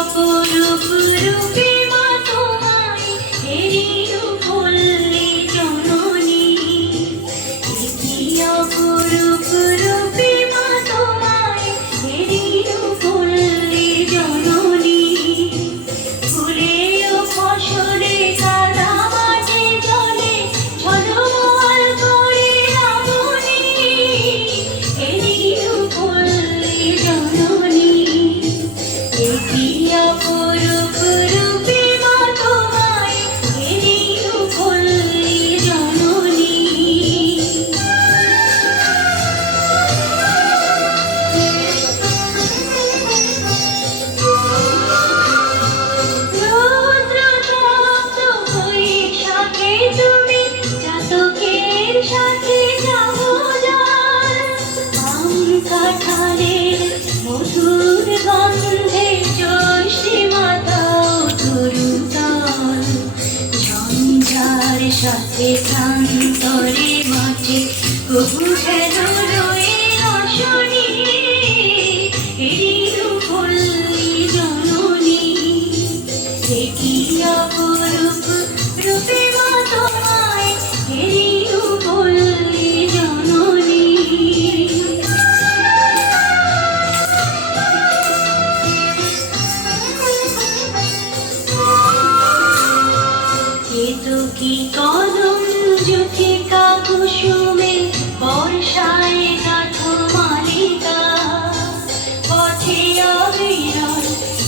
অপরূপ রূপে মা তোমায় হেরিও বললে জননী। কি অপরূপ রূপে মা তোমায় হেরিও বললে জননী। ফুলেও ফসলে কাদা মাঠে জলে ঝলমল করে রাঙনি। হেরিও বললে জননী। কি অপরূপ রূপে মা তোমায় হেরিও বললে জননী। রৌদ্রতপ্ত বৈশাখে তুমি চাতকের সাথে যাও জল। আম কাঁঠালের মধুর গন্ধে জ্যৈষ্ঠী মাতাও তরুতল। ঝঞ্ঝার সাথে প্রান্তরে মাঠে কবু গেল রয়ে অশনি। হেরিও বললে জননী। কি অপরূপ রূপে মা তোমায় হেরিও বললে জননী। কেতকী কদম জুথিকা কুসুমে বর্ষায় গাঁথো মালিকা। পথে অবিরল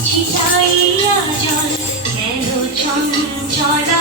ছিটাইয়া জল গেল চঞ্চল